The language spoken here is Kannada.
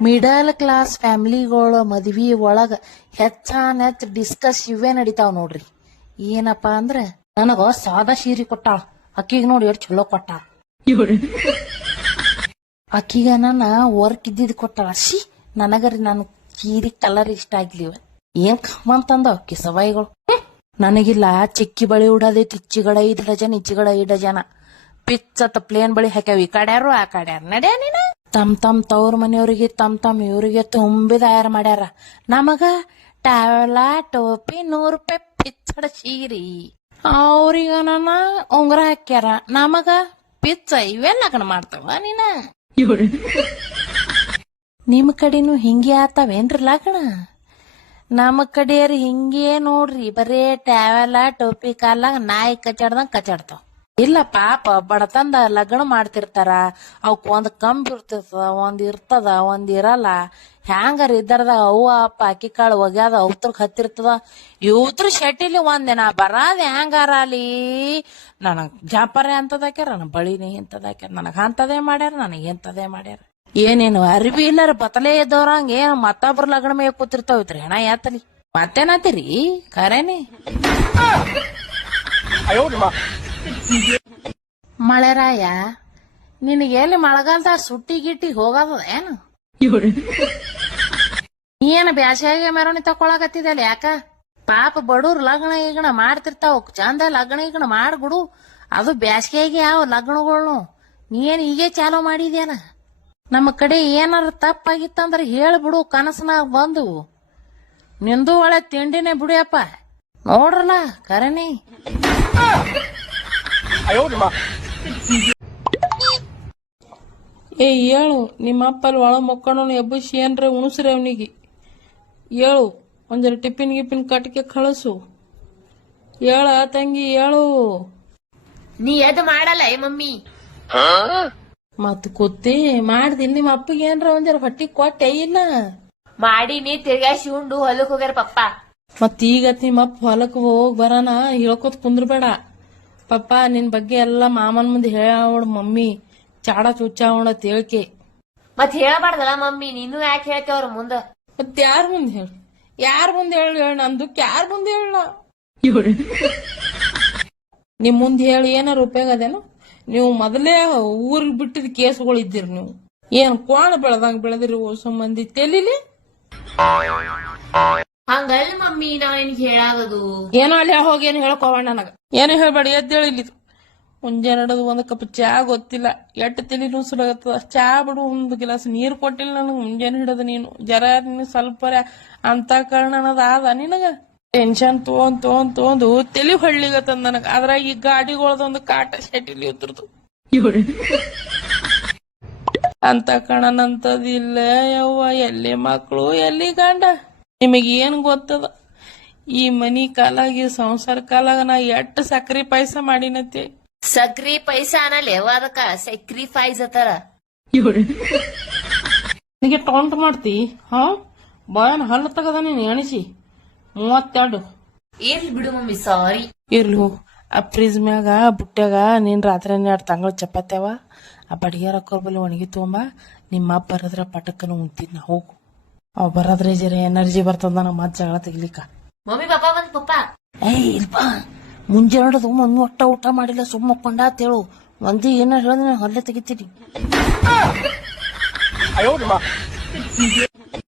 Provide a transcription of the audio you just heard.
ಮಿಡಲ್ ಕ್ಲಾಸ್ ಫ್ಯಾಮಿಲಿಗಳ ಮದ್ವಿ ಒಳಗ ಹೆಚ್ಚಾನ್ ಹೆಚ್ಚ ಡಿಸ್ಕಸ್ ಇವೇ ನಡಿತಾವ್ ನೋಡ್ರಿ. ಏನಪ್ಪಾ ಅಂದ್ರ ನನಗ ಸಾದಾ ಸೀರೆ ಕೊಟ್ಟಾಳ. ಅಕ್ಕಿಗೆ ನೋಡಿ ಎಷ್ಟು ಚಲೋ ಕೊಟ್ಟಾಳ. ಅಕ್ಕಿಗ ನನ್ನ ವರ್ಕ್ ಇದ್ದಿದ್ ಕೊಟ್ಟಾಳ. ಶಿ ನನಗರಿ ನನ್ ಸೀರೆ ಕಲರ್ ಇಷ್ಟ ಆಗ್ಲಿವ ಏನ್ ಕಮ್ಮಂತಂದ ಅಕ್ಕಿ ಸವಾಯಿಗಳು. ನನಗಿಲ್ಲ ಚಿಕ್ಕಿ ಬಳಿ ಉಡೋದೈತಿ ಇಚ್ಚಿಗಡ ಐದ್ ಡಜನ್ ಇಚ್ಚಿಗಡ ಐದ್ ಡಜನ. ಪಿಚ್ಚತ್ತ ಪ್ಲೇನ್ ಬಳಿ ಹಾಕ್ಯಾವ. ಈ ಕಡ್ಯಾರು, ಆ ಕಡ್ಯಾರ. ನಡ್ಯಾ ನೀನ? ತಮ್ ತಮ್ ತವ್ರ ಮನೆಯವ್ರಿಗೆ, ತಮ್ ತಮ್ ಇವರಿಗೆ ತುಂಬಿ ತಯಾರು ಮಾಡ್ಯಾರ. ನಮಗ ಟಾವೆಲ ಟೋಪಿ, ನೂರ್ ರೂಪಾಯಿ ಪಿಚ್ಚಡ ಸೀರಿ. ಅವ್ರಿಗ ನನ್ನ ಉಂಗ್ರ ಹಾಕ್ಯಾರ. ನಮಗ ಪಿಚ್ಚ ಇವೆಲ್ಲ ಕಣ ಮಾಡ್ತಾವ ನೀನ? ನಿಮ್ ಕಡೆನು ಹಿಂಗೆ ಆತಾವೇನ್ರಿ ಲಗ್ನ ನಮ್ಮ ಕಡೆಯವ್ರು ಹಿಂಗೆ ನೋಡ್ರಿ. ಬರೇ ಟಾವೆಲ ಟೋಪಿ ಕಾಲಾಗ ನಾಯಿ ಕಚಾಡ್ದಂಗ್ ಕಚಾಡ್ತಾವ ಇಲ್ಲ ಪಾಪ ಬಡತಂದ ಲಗ್ನ ಮಾಡ್ತಿರ್ತಾರ. ಅವಕ್ ಒಂದ್ ಕಂಬ್ ಇರ್ತಿರ್ತದ ಒಂದ್ ಇರ್ತದ, ಒಂದ್ ಇರಲ್ಲ. ಹ್ಯಾಂಗಾರ ಇದ್ದರದ ಅವ್ವ, ಅಪ್ಪ, ಅಕ್ಕಿ ಕಾಳು ಒಗ್ಯಾದ ಅವತ್ರಕ್ ಹತ್ತಿರ್ತದ. ಇವ್ತ್ರ ಶೆಟ್ಟಿಲಿ ಒಂದಿನ ಬರಾದ ಹ್ಯಾಂಗಾರ ಅಲ್ಲಿ? ನನಗ್ ಜಾಪರೆ ಅಂತದ ಹಾಕ್ಯಾರ ನನ್ನ ಬಳಿನಿ ಇಂತದ ಹಾಕ್ಯಾರ. ನನಗ್ ಅಂತದೇ ಮಾಡ್ಯಾರ, ನನಗ್ ಎಂತದೇ ಮಾಡ್ಯಾರ. ಏನೇನು ಅರಿವಿ ಇಲ್ಲಾರ ಬತಲೇ ಇದ್ದವ್ರಂಗ ಏನ್ ಮತ್ತೊಬ್ರು ಲಗ್ನ ಮೇಲೆ ಕೂತಿರ್ತಾವಿತ್ರಿ ಹೆಣ ಯಾತಲಿ ಮತ್ತೇನಾತಿರಿ ಖರೇನಿ. ಮಳೆರಾಯ ನಿನಗೆ ಎಲ್ಲಿ ಮಳೆಗಾಲದಾಗ ಸುಟ್ಟಿ ಗಿಟ್ಟಿ ಹೋಗದ ಏನು? ನೀನು ಬ್ಯಾಸ್ಯಾಗೆ ಮೆರವಣಿ ತಕೊಳಕತ್ತಿದಲ್ಲ ಯಾಕ? ಪಾಪ ಬಡೂರ್ ಲಗ್ನ ಈಗಣ ಮಾಡ್ತಿರ್ತಾವ, ಚಂದ ಲಗ್ನ ಈಗಣ ಮಾಡ್ಬಿಡು ಅದು ಬ್ಯಾಸಿಗೆಗೆ ಯಾವ ಲಗ್ನಗಳ್ನು. ನೀನ್ ಹೀಗೆ ಚಾಲೋ ಮಾಡಿದ್ಯಾನ? ನಮ್ಮ ಕಡೆ ಏನಾರ ತಪ್ಪಾಗಿತ್ತಂದ್ರ ಹೇಳ್ಬಿಡು, ಕನಸನಾಗ ಬಂದು. ನಿಂದು ಒಳ್ಳೆ ತಿಂಡಿನೇ ಬಿಡಿಯಪ್ಪ ನೋಡ್ರಲ್ಲ ಕರೆನಿ ಏ ಹೇಳು ನಿಮ್ಮ ಅಪ್ಪಲ್ಲಿ ಒಳ ಮಕ್ಕಳನ್ನು ಎಬ್ಬಿಸಿ ಏನ್ರ ಉಣಸ್ರಿ ಅವನಿಗೆ. ಹೇಳು ಒಂದರ ಟಿಫಿನ್ ಗಿಫಿನ್ ಕಟ್ಕೆ ಕಳಿಸು. ಹೇಳ ತಂಗಿ ಹೇಳು ನೀ ಅದು ಮಾಡಲ್ಲ ಏ ಮಮ್ಮಿ? ಮತ್ ಕೂತಿ ಮಾಡ್ದಿಲ್ ನಿಮ್ಮ ಅಪ್ಪಗೆ ಏನ್ರ ಒಂದರ ಹೊಟ್ಟಿ ಕೊಟ್ಟೆ ಇಲ್ಲ ಮಾಡಿ ನೀ ತಿರ್ಗಾ ಉಂಡು ಹೊಲಕ್ ಹೋಗ್ಯಾರ ಪಪ್ಪ. ಮತ್ ಈಗ ನಿಮ್ಮ ಅಪ್ಪ ಹೊಲಕ್ ಹೋಗ್ ಬರಾನ ಹೇಳ್ಕೊತ್ ಕುಂದ್ರಬೇಡ. ಪಪ್ಪ ನಿನ್ ಬಗ್ಗೆ ಎಲ್ಲ ಮಾಮನ್ ಮುಂದೆ ಹೇಳ ಮಮ್ಮಿ. ಚಾಡ ಚುಚ್ಚಾವಣ ತೇಳ್ಕೆ. ಮತ್ ಹೇಳಬಾರ್ದಲ್ಲ ಮಮ್ಮಿ ನೀನು ಯಾಕೆ ಹೇಳ್ತೇವ್ರ ಮುಂದ? ಮತ್ ಯಾರ ಮುಂದೆ ಹೇಳ? ಯಾರ ಮುಂದೆ ಹೇಳು ಹೇಳ ನಂದು ದುಃಖ ಯಾರ ಮುಂದೆ ಹೇಳ ನಿಮ್ ಮುಂದೆ ಹೇಳಿ ಏನಾರ ಉಪಯೋಗ ಅದೇನು? ನೀವು ಮೊದಲೇ ಊರಿಗೆ ಬಿಟ್ಟಿದ ಕೇಸ್ಗಳು ಇದ್ದೀರಿ ನೀವು. ಏನ್ ಕೋಣ ಬೆಳೆದಂಗ್ ಬೆಳೆದಿರಿ ಸಂಬಂಧಿ ಮಂದಿ ತೆಲಿಲಿ? ಹಂಗಲ್ಲ ಮಮ್ಮಿ ನಾವ್ ನಿನ್ಗೆ ಹೇಳಾಗದು. ಏನೋ ಅಲ್ಲಿ ಹೋಗಿ ಏನು ಹೇಳ್ಕೋವ ನನಗ? ಏನು ಹೇಳ್ಬೇಡಿ, ಎದ್ದೇಳಿ ಇಲ್ಲಿ. ಮುಂಜಾನೆ ನಡೆದು ಒಂದ್ ಕಪ್ ಚಾ ಗೊತ್ತಿಲ್ಲ. ಎಟ್ಟು ತಲಿ ನುಸುಲಾಗತ್ತದ ಚಾ ಬಿಡು, ಒಂದು ಗಿಲಾಸ್ ನೀರ್ ಕೊಟ್ಟಿಲ್ಲ ನನಗೆ. ಮುಂಜಾನೆ ಹಿಡದ ನೀನು. ಜರ ನೀನು ಸ್ವಲ್ಪ ಅಂತ ಕಾರಣ ಆದ ನಿನಗ? ಟೆನ್ಷನ್ ತೊಗೊಂಡ್ ತೊಗೊಂಡ್, ತೊಗೊಂಡು ತಲೆ ಹೊಳ್ಳಿಗತ್ತದ ನನಗ. ಅದ್ರಾಗ ಈ ಗಾಡಿಗಳದೊಂದು ಕಾಟ ಶೆಟ್ಟಿಲಿ ಉತ್ತರದು ಅಂತ ಕಣನಂತದಿಲ್ಲ ಯವ್ವ. ಎಲ್ಲಿ ಮಕ್ಕಳು ಎಲ್ಲಿ ಗಂಡ? ನಿಮಗೆ ಏನ್ ಗೊತ್ತದ? ಈ ಮನಿ ಕಾಲಾಗಿ ಸಂಸಾರ ಕಾಲಾಗ ನಾ ಎಟ್ಟು ಸಕ್ರಿ ಪಾಯಸ ಮಾಡಿನತ್ತೆ ಸಕ್ರಿ ಪೈಸ ಅನ್ನಲ್ಲ ಯಾವ ಸಕ್ರಿ ಸಕ್ರಿಫೈಸ್ ಅತ್ತಾರ ನಿನಗೆ ಟೌಂಟ್ ಮಾಡ್ತಿ? ಹಾ? ಬಾಯನ್ ಹಲ್ಲು ತಗದ ನೀನು ಎಣಿಸಿ. ಮೂವತ್ತೆರಡು. ಏನ್ ಬಿಡು ಮಮ್ಮಿ ಸಾರಿ ಇರ್ಲು. ಹೋಗು ಆ ಫ್ರಿಜ್ ಮ್ಯಾಗ ಬುಟ್ಟ್ಯಾಗ ನೀನ್ ರಾತ್ರಿ ಎರಡು ತಂಗಳ ಚಪಾತ್ಯಾವ ಆ ಬಡಿಗೆ ರೊಕ್ಕ ಬಲ್ಲಿ ಒಣಗಿ ತೊಗೊಂಬ. ನಿಮ್ಮ ಅಪ್ಪ ಬರದ್ರ ಪಟಕ್ಕನ ಉಂತಿದ್ ನಾ ಹೋಗು. ಅವ್ ಬರದ್ರೆ ಜರ ಎನರ್ಜಿ ಬರ್ತದ ನಮ್ಮ ಮತ್ ಜಗಳ ತೆಗಿಲಿಕ್ಕ. ಮಮ್ಮಿ ಪಪ್ಪ ಬಂದ್ ಪಪ್ಪ. ಏಯ್ ಇಲ್ಪ. ಮುಂಜಾನೆ ಒಂದು ಒಟ್ಟ ಊಟ ಮಾಡಿಲ್ಲ ಸುಮ್ಮ ಕೊಂಡ ಅಂತೇಳು ಮಂದಿ ಏನಾರ ಹೇಳಿದ್ರೆ ಹೊಲ್ಲೆ ತೆಗಿತೀನಿ.